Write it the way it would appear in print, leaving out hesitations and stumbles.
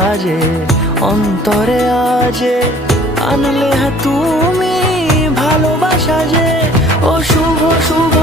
সাজে অন্তরে আজে আনলে তুমি ভালোবাসা যে ও শুভ শুভ